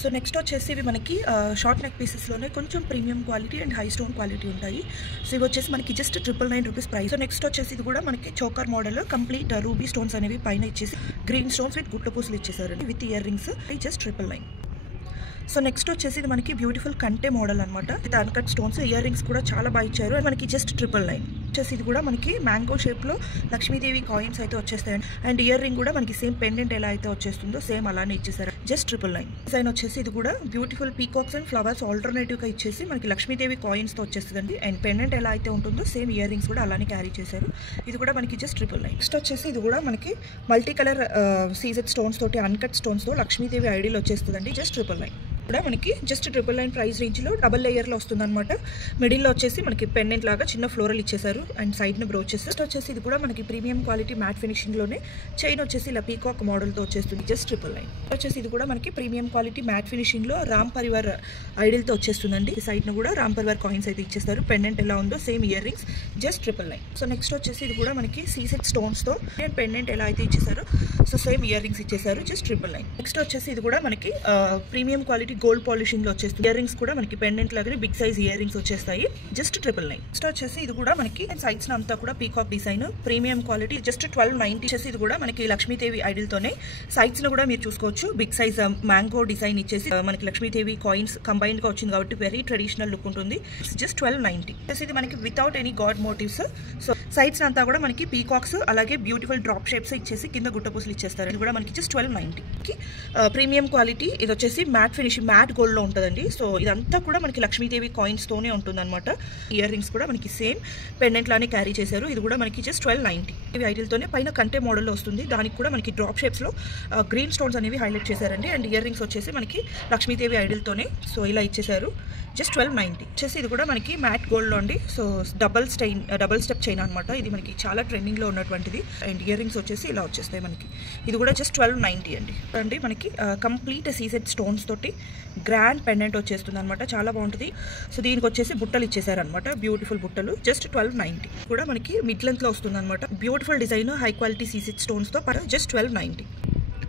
So next వచ్చేసి ఇవి మనకి షార్ట్ నెక్ పీసెస్లోనే కొంచెం premium quality and high stone quality ఉంటాయి. సో ఇవి వచ్చేసి మనకి just 999 rupees price. So next వచ్చేసి ఇది కూడా మనకి choker model complete ruby stones అనేవి పైన ఇచ్చేసి గ్రీన్ స్టోన్స్ విత్ గుట్ల పూసలు ఇచ్చేసారండి with ear rings just 999. So next వచ్చేసి ఇది మనకి బ్యూటిఫుల్ కంటే మోడల్ అనమాట with uncut stones, ear rings కూడా చాలా బాగా ఇచ్చారు. మనకి జస్ట్ 999 వచ్చేసి ఇది కూడా మనకి మ్యాంగో షేప్లో లక్ష్మీదేవి కాయిన్స్ అయితే వచ్చేస్తాయండి. అండ్ ఇయర్ రింగ్ కూడా మనకి సేమ్ పెండెంట్ ఎలా అయితే వచ్చేస్తుందో సేమ్ అలానే ఇచ్చేసారు జస్ట్ 999. డిజైన్ వచ్చేసి ఇది కూడా బ్యూటిఫుల్ పీకాక్స్ అండ్ ఫ్లవర్స్ ఆల్టర్నేటివ్గా ఇచ్చేసి మనకి లక్ష్మీదేవి కాయిన్స్తో వచ్చేస్తుందండి. అండ్ పెండెంట్ ఎలా అయితే ఉంటుందో సేమ్ ఇయర్ రింగ్స్ కూడా అలానే క్యారీ చేశారు. ఇది కూడా మనకి జస్ట్ 999. నెక్స్ట్ వచ్చేసి ఇది కూడా మనకి మల్టీ కలర్ సీజెడ్ స్టోన్స్ తోటి అన్కట్ స్టోన్స్తో లక్ష్మీదేవి ఐడియల్ వచ్చేస్తుందండి జస్ట్ 999. కూడా మనకి జస్ట్ 999 ప్రైస్ రేంజ్లో డబల్ లేయర్లో వస్తుంది అనమాట. మిడిల్లో వచ్చేసి మనకి పెండెంట్ లాగా చిన్న ఫ్లోరల్ ఇచ్చేసారు అండ్ సైడ్ని బ్రోచెస్. నెక్స్ట్ వచ్చేసి ఇది కూడా మనకి ప్రీమియం క్వాలిటీ మ్యాట్ ఫినిషింగ్లోనే చైన్ వచ్చేసి ఇలా పీకాక్ మోడల్తో వచ్చేస్తుంది జస్ట్ 999. వచ్చేసి ఇది కూడా మనకి ప్రీమియం క్వాలిటీ మ్యాట్ ఫినిషింగ్లో రామ్ పరివార్ ఐడిల్తో వచ్చేస్తుందండి. ఈ సైడ్ను కూడా రామ్ పరివార్ కాయిన్స్ అయితే ఇచ్చేస్తారు. పెండెంట్ ఎలా ఉందో same year rings just 999. So next వచ్చేసి ఇది కూడా మనకి సీసెట్ స్టోన్స్తో అండ్ పెండెంట్ ఎలా అయితే ఇచ్చేసారు సో సేమ్ ఇయర్ రింగ్స్ ఇచ్చేసారు జస్ట్ 999. నెక్స్ట్ వచ్చేసి ఇది కూడా మనకి ప్రీమియం క్వాలిటీ గోల్డ్ పాలిషింగ్ లో వచ్చేస్తుంది. ఇయర్ రింగ్స్ కూడా మనకి పెండెంట్ లాగానే బిగ్ సైజ్ ఇయర్ రింగ్స్ వచ్చేస్తాయి జస్ట్ 999. నెక్స్ట్ వచ్చేసి ఇది కూడా మనకి సైడ్స్ అంతా కూడా peacock design premium quality just 1290. వచ్చేసి ఇది కూడా మనకి లక్ష్మీదేవి ఐడిల్ తోనే సైడ్స్ లో కూడా మీరు చూసుకోవచ్చు బిగ్ సైజ్ మ్యాంగో డిజైన్ ఇచ్చేసి మనకి లక్ష్మీదేవి కాయిన్స్ కంబైన్డ్ గా వచ్చింది కాబట్టి వెరీ ట్రెడిషనల్ లుక్ ఉంటుంది జస్ట్ 1290. ఇది మనకి without any god motives. So sides అంతా కూడా మనకి పీకాక్స్ అలాగే బ్యూటిఫుల్ డ్రాప్ షేప్స్ ఇచ్చేసి కింద గుట్టపూసలు ఇచ్చేస్తారు. ఇది కూడా మనకి జస్ట్ 1290. ప్రీమియం క్వాలిటీ ఇది వచ్చేసి మ్యాట్ ఫినిష్ మ్యాట్ గోల్డ్ లో ఉంటుందండి. సో ఇదంతా కూడా మనకి లక్ష్మీదేవి కాయిన్స్ తోనే ఉంటుంది అనమాట. ఇయర్ రింగ్స్ కూడా మనకి సేమ్ పెండెంట్ లానే క్యారీ చేశారు. ఇది కూడా మనకి జస్ట్ 1290. ఇవి ఐడిల్ తోనే పైన కంటే మోడల్లో వస్తుంది. దానికి కూడా మనకి డ్రాప్ షేప్స్ లో గ్రీన్ స్టోన్స్ అనేవి హైలైట్ చేశారండి. అండ్ ఇయర్ రింగ్స్ వచ్చేసి మనకి లక్ష్మీదేవి ఐడిల్ తోనే సో ఇలా ఇచ్చేసారు జస్ట్ 1290. వచ్చేసి ఇది కూడా మనకి మ్యాట్ గోల్డ్ లో అండి. సో డబల్ స్టెప్ చైన్ అనమాట. ఇది మనకి చాలా ట్రెండింగ్ లో ఉన్నటువంటిది. అండ్ ఇయర్ రింగ్స్ వచ్చేసి ఇలా వచ్చేస్తాయి మనకి. ఇది కూడా జస్ట్ 1290 అండి. మనకి కంప్లీట్ సీసెడ్ స్టోన్స్ తోటి గ్రాండ్ పెండెంట్ వచ్చేస్తుంది అనమాట. చాలా బాగుంటుంది. సో దీనికి వచ్చేసి బుట్టలు ఇచ్చేసారనమాట. బ్యూటిఫుల్ బుట్టలు జస్ట్ 1290. కూడా మనకి మిడ్ లెంత్ లో వస్తుంది అనమాట. బ్యూటిఫుల్ డిజైన్ హై క్వాలిటీ సీసెడ్ స్టోన్స్ తో జస్ట్ 1290.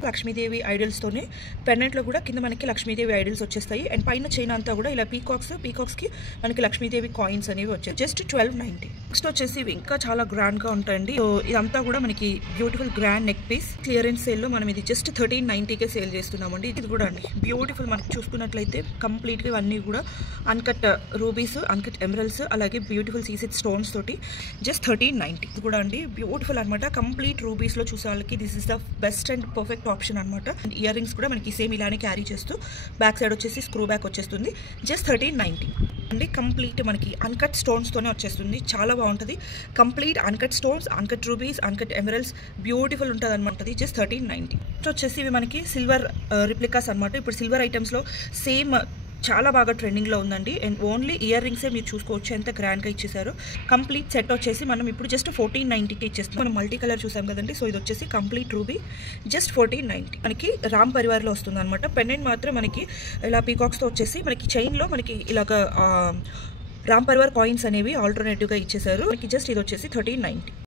లక్ష్మీదేవి ఐడల్స్ తోనే పెండెంట్ లో కూడా కింద మనకి లక్ష్మీదేవి ఐడల్స్ వచ్చేస్తాయి. అండ్ పైన చైన్ అంతా కూడా ఇలా పీకాక్స్ కి మనకి లక్ష్మీదేవి కాయిన్స్ అనేవి వచ్చాయి జస్ట్ 1290. నెక్స్ట్ వచ్చేసి ఇవి ఇంకా చాలా గ్రాండ్ గా ఉంటాయండి. సో ఇదంతా కూడా మనకి beautiful grand neck piece clearance sale లో మనం ఇది జస్ట్ 1390కే సేల్ చేస్తున్నామండి. ఇది కూడా అండి బ్యూటిఫుల్ మనకి చూసుకున్నట్లయితే కంప్లీట్ గా ఇవన్నీ కూడా అన్కట్ రూబీస్ అన్కట్ ఎమరల్స్ అలాగే బ్యూటిఫుల్ సీసెడ్ స్టోన్స్ తోటి జస్ట్ 1390. ఇది కూడా అండి బ్యూటిఫుల్ అనమాట. కంప్లీట్ రూబీస్ లో చూసే వాళ్ళకి this is the best and perfect option అనమాట. ఇయర్ రింగ్స్ కూడా మనకి సేమ్ ఇలానే క్యారీ చేస్తూ బ్యాక్ సైడ్ వచ్చేసి స్క్రూ బ్యాక్ వచ్చేస్తుంది జస్ట్ 1390 అండి. కంప్లీట్ మనకి అన్కట్ స్టోన్స్ తోనే వచ్చేస్తుంది. చాలా బాగుంటుంది. Complete uncut stones uncut rubies uncut emeralds beautiful ఉంటుంది అనమాట జస్ట్ 1390. వచ్చేసి ఇవి మనకి సిల్వర్ రిప్లికాస్ అనమాట. ఇప్పుడు సిల్వర్ ఐటమ్స్ లో సేమ్ చాలా బాగా ట్రెండింగ్ లో ఉందండి. అండ్ ఓన్లీ ఇయర్ రింగ్సే మీరు చూసుకోవచ్చు ఎంత గ్రాండ్ గా ఇచ్చేసారు. కంప్లీట్ సెట్ వచ్చేసి మనం ఇప్పుడు జస్ట్ 1490కి ఇచ్చేస్తాం. మనం మల్టీ కలర్ చూసాం కదండి. సో ఇది వచ్చేసి కంప్లీట్ రూబీ జస్ట్ 1490. మనకి రామ్ పరివార్ లో వస్తుంది అనమాట. పెండెంట్ మాత్రం మనకి ఇలా పీకాక్స్ తో వచ్చేసి మనకి చైన్ లో మనకి ఇలాగ రామ్ పరివార్ కాయిన్స్ అనేవి ఆల్టర్నేటివ్ గా ఇచ్చేసారు. మనకి జస్ట్ ఇది వచ్చేసి 1390.